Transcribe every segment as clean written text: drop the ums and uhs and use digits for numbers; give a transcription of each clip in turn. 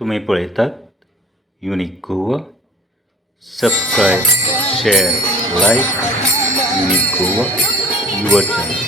तुम्ही पळयतात unique Goa. Subscribe, share, like. Unique Goa your channel.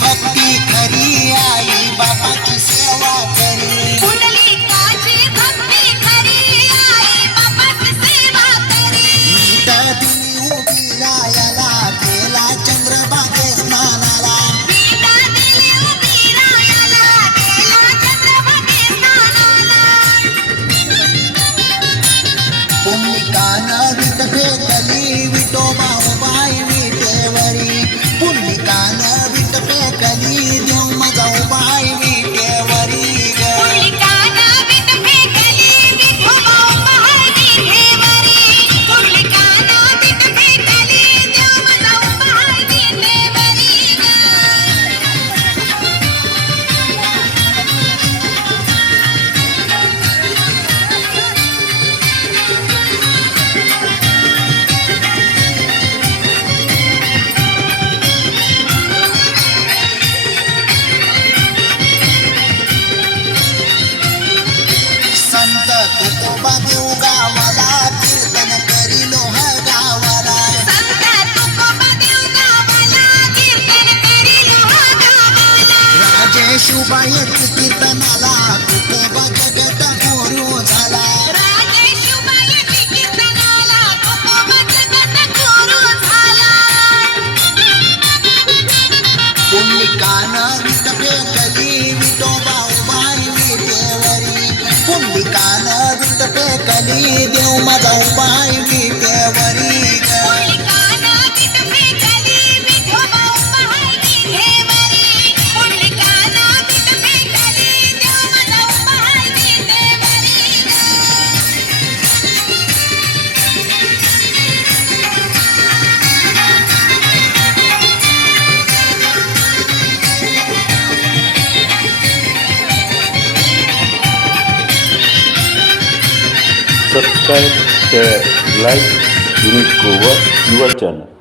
भक्ती खरी आई बापाची सेवा करी. पुंडलिकाची भक्ती खरी आई बापाची सेवा करी. मीठ दिली उभी रायाला गेला चंद्रभागे स्नानाला. मीठ दिली उभी रायाला गेला चंद्रभागे स्नानाला. पुंडलिकानं विट फेकली विठोबा उभाय विटेवरी. पुंडलिकानं विट फेकली देव माझा उभाय विटेवरी ग. पुंडलिकानं विट फेकली विठोबा उभाय विटेवरी. पुंडलिकानं विट फेकली देव माझा उभाय विटेवरी ग. संत तुकोबा देव गावाला कीर्तन करी लोह गावाला. संत तुकोबा देव गावाला कीर्तन करी लोहा गावाला. राजे शुभायत कीर्तनाला तुकोबा जगत गुरु झाला. राजे शुभायती कीर्तनाला तुकोबा जगत गुरु झाला. पुंडलिकानं विट फेकली विठोबा उभाय विटेवरी. पुंडलिकानं विट फेकली देव माझा उभाय विटेवरी ग. पुंडलिकानं विट फेकली विठोबा उभाय विटेवरी. पुंडलिकानं विट फेकली देव माझा उभाय विटेवरी ग. Subscribe, share, like. Unique Goa your channel.